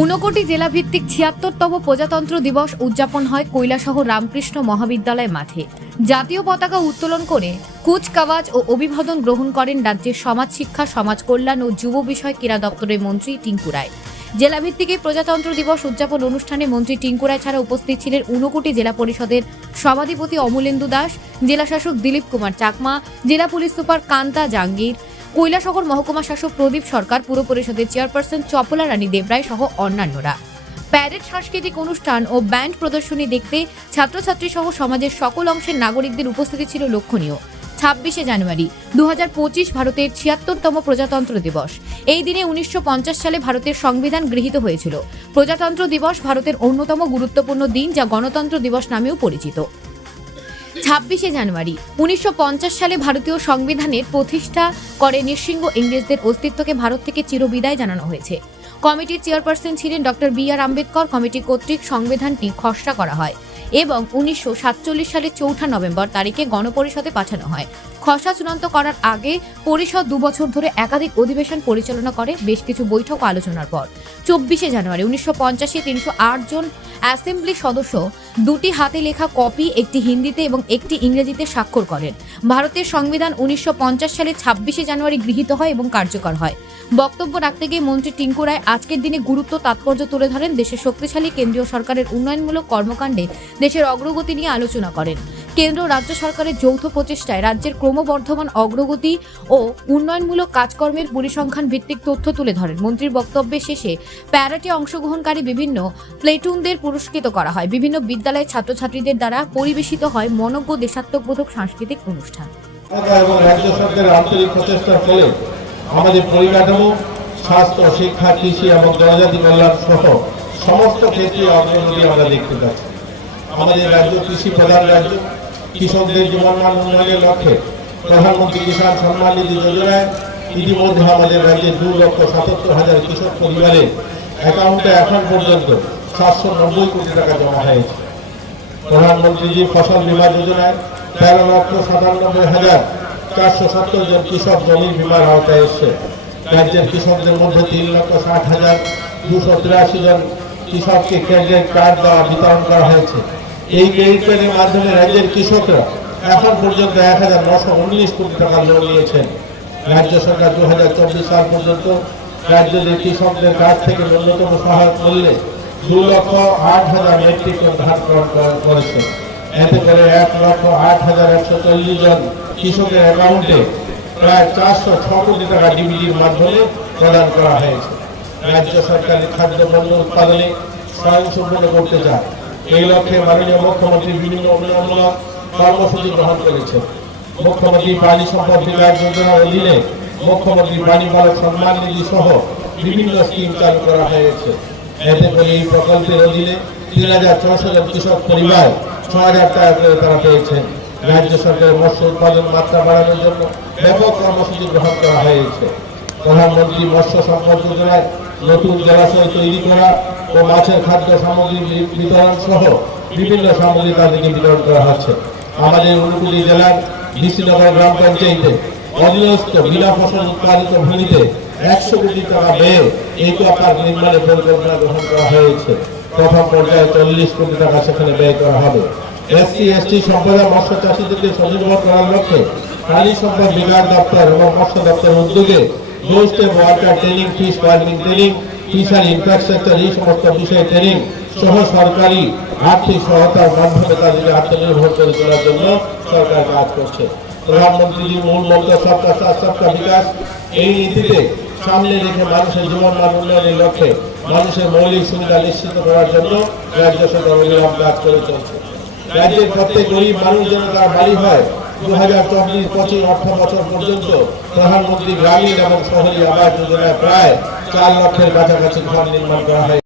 ঊনকোটি জেলাভিত্তিক ছিয়াত্তরতম প্রজাতন্ত্র দিবস উদযাপন হয় কৈলাসহর রামকৃষ্ণ মহাবিদ্যালয় মাঠে। জাতীয় পতাকা উত্তোলন করে কুচকাওয়াজ ও অভিবাদন গ্রহণ করেন রাজ্যের সমাজ শিক্ষা, সমাজ কল্যাণ ও যুব বিষয় ক্রীড়া দপ্তরের মন্ত্রী টিঙ্কু রায়। জেলাভিত্তিক এই প্রজাতন্ত্র দিবস উদযাপন অনুষ্ঠানে মন্ত্রী টিঙ্কু রায় ছাড়া উপস্থিত ছিলেন ঊনকোটি জেলা পরিষদের সভাধিপতি অমলেন্দু দাস, জেলাশাসক দিলীপ কুমার চাকমা, জেলা পুলিশ সুপার কান্তা জাঙ্গির কৈলাসহর মহকুমা শাসক প্রদীপ সরকার, পুর পরিষদের চেয়ারপারসন চপলা রানী দেবরায় সহ অন্যান্যরা। প্যারেড সাংস্কৃতিক অনুষ্ঠান ও ব্যান্ড প্রদর্শনী দেখতে ছাত্রছাত্রী সহ সমাজের সকল অংশের নাগরিকদের উপস্থিতি ছিল লক্ষণীয়। ছাব্বিশে জানুয়ারি দু পঁচিশ ভারতের ছিয়াত্তরতম প্রজাতন্ত্র দিবস। এই দিনে উনিশশো পঞ্চাশ সালে ভারতের সংবিধান গৃহীত হয়েছিল। প্রজাতন্ত্র দিবস ভারতের অন্যতম গুরুত্বপূর্ণ দিন যা গণতন্ত্র দিবস নামেও পরিচিত। ছাব্বিশে জানুয়ারি। উনিশশো পঞ্চাশ সালে ভারতীয় সংবিধানের প্রতিষ্ঠা করে নৃসিংহ ইংরেজদের অস্তিত্বকে ভারত থেকে চিরবিদায় জানানো হয়েছে। কমিটির চেয়ারপারসন ছিলেন doctor B R Ambedkar. Committee কর্তৃক সংবিধানটি খসড়া করা হয় এবং উনিশশো সাতচল্লিশ সালে চৌঠা নভেম্বর তারিখে গণপরিষদে পাঠানো হয়। খসড়া চূড়ান্ত করার আগে পরিষদ দুবছর ধরে একাধিক অধিবেশন পরিচালনা করে, বেশ কিছু বৈঠক আলোচনার পর। চব্বিশে জানুয়ারি উনিশশো পঞ্চাশে তিনশো আট জন অ্যাসেম্বলি সদস্য দুটি হাতে লেখা কপি, একটি হিন্দিতে এবং একটি ইংরেজিতে স্বাক্ষর করেন। ভারতের সংবিধান উনিশশো সালের ছাব্বিশে জানুয়ারি গৃহীত হয় এবং কার্যকর হয়। বক্তব্য রাখতে গিয়ে মন্ত্রী টিঙ্কু রায় আজকের দিনে গুরুত্ব, তাৎপর্য তুলে ধরেন, দেশের শক্তিশালী কেন্দ্রীয় সরকারের উন্নয়নমূলক কর্মকাণ্ডে দেশের অগ্রগতি নিয়ে আলোচনা করেন। কেন্দ্র রাজ্য সরকারের যৌথ প্রচেষ্টায় রাজ্যের ক্রমবর্ধমান অগ্রগতি ও উন্নয়নমূলক কাজকর্মের পরিসংখ্যান ভিত্তিক তথ্য তুলে ধরেন। মন্ত্রীর বক্তব্যের শেষে প্যারাটে অংশগ্রহণকারী বিভিন্ন প্লেটুনদের পুরস্কৃত করা হয়। বিভিন্ন বিদ্যালয়ের ছাত্রছাত্রীদের দ্বারা পরিবেশিত হয় মনজ্ঞ দেশাত্মবোধক সাংস্কৃতিক অনুষ্ঠান। আমাদের পরিকাঠামো, স্বাস্থ্য, শিক্ষা, কৃষি এবং জনজাতি কল্যাণ সহ সমস্ত ক্ষেত্রে অগ্রগতি আমরা দেখতে পাচ্ছি। আমাদের রাজ্য কৃষি প্রধান রাজ্য। কৃষকদের জীবনমান উন্নয়নের লক্ষ্যে প্রধানমন্ত্রী কিষাণ সম্মান নিধি যোজনায় ইতিমধ্যে আমাদের রাজ্যে দু লক্ষ সাতাত্তর হাজার কৃষক পরিবারের অ্যাকাউন্টে এখন পর্যন্ত সাতশো নব্বই কোটি টাকা জমা হয়েছে। প্রধানমন্ত্রীজি ফসল বীমা যোজনায় তেরো লক্ষ সাতানব্বই হাজার চারশো সত্তর জন কৃষক জমি বীমার আওতায় এসছে। রাজ্যের কৃষকদের মধ্যে তিন লক্ষ ষাট হাজার দুশো তিরাশি জন কৃষককে ক্রেডিট কার্ড দেওয়া বিতরণ করা হয়েছে। এই ক্রেডিট কার্ডের মাধ্যমে রাজ্যের কৃষকরা এখন পর্যন্ত এক হাজার নশো উনিশ কোটি টাকা লোন নিয়েছেন। রাজ্য সরকার দু হাজার চব্বিশ সাল পর্যন্ত রাজ্যের কৃষকদের কাছ থেকে ন্যূনতম সহায়ক মূল্যে দু লক্ষ আট হাজার মেট্রিক টন ধান করেছে। এতে করে এক লক্ষ আট হাজার একশো চল্লিশ জন কৃষকের অ্যাকাউন্টে প্রায় চারশো ছ কোটি টাকা ডিবিটির মাধ্যমে প্রদান করা হয়েছে। রাজ্য সরকারের খাদ্য পণ্য উৎপাদনে স্বয়ংসম্পূর্ণ করতে চায়। এই লক্ষ্যে মাননীয় মুখ্যমন্ত্রী বিভিন্ন উন্নয়নমূলক কর্মসূচি গ্রহণ করেছে মুখ্যমন্ত্রী প্রাণী সম্পদ বিকাশ যোজনার অধীনে মুখ্যমন্ত্রী প্রাণী পালক সম্মান নিধি সহ বিভিন্ন স্কিম চালু করা হয়েছে। এতে করে এই প্রকল্পের অধীনে তিন হাজার ছশো জন কৃষক পরিবার ছ হাজার টাকা করে তারা পেয়েছেন। রাজ্য সরকারের মৎস্য উৎপাদন মাত্রা বাড়ানোর জন্য ব্যাপক কর্মসূচি গ্রহণ করা হয়েছে। প্রধানমন্ত্রী মৎস্য সম্পদ যোজনায় নতুন জলাশয় তৈরি করা ও মাছের খাদ্য সামগ্রী বিতরণ সহ বিভিন্ন সামগ্রী তাদেরকে বিতরণ করা হচ্ছে। আমাদের ঊনকুড়ি জেলার বিশিনগর গ্রাম পঞ্চায়েতে অধীনস্থ বিনা ফসল উৎপাদিত ভূমিতে একশো কোটি টাকা ব্যয়ে ইকো পার্ক নির্মাণের পরিকল্পনা গ্রহণ করা হয়েছে। প্রথম পর্যায়ে চল্লিশ কোটি টাকা সেখানে ব্যয় করা হবে। এসসি, এসটি সম্প্রদায় মৎস্য চাষীদেরকে স্বনির্ভর করার লক্ষ্যে প্রাণী সম্পদ বিকাশ দপ্তর এবং মৎস্য দপ্তরের উদ্যোগে এবং water training, fish farming training fishery infrastructure এই সমস্ত বিষয়ে ট্রেনিং সহ সরকারি আর্থিক সহায়তার মাধ্যমে তাদেরকে আত্মনির্ভর করে তোলার জন্য সরকার কাজ করছে। প্রধানমন্ত্রীজির মূল মন্ত্র সবকা সাথ সবকা বিকাশ, এই নীতিতে সামনে রেখে মানুষের জীবন মান উন্নয়নের লক্ষ্যে মানুষের মৌলিক সুবিধা নিশ্চিত করার জন্য রাজ্য সরকার অবিরাম কাজ করে চলছে। রাজ্যের প্রত্যেক গরিব মানুষ যেন তার বাড়ি হয় দু হাজার চব্বিশ পঁচিশ অর্থ বছর পর্যন্ত প্রধানমন্ত্রী গ্রামীণ এবং শহরী আবাস যোজনায় প্রায় চার লক্ষের কাছাকাছি ঘর নির্মাণ করা হয়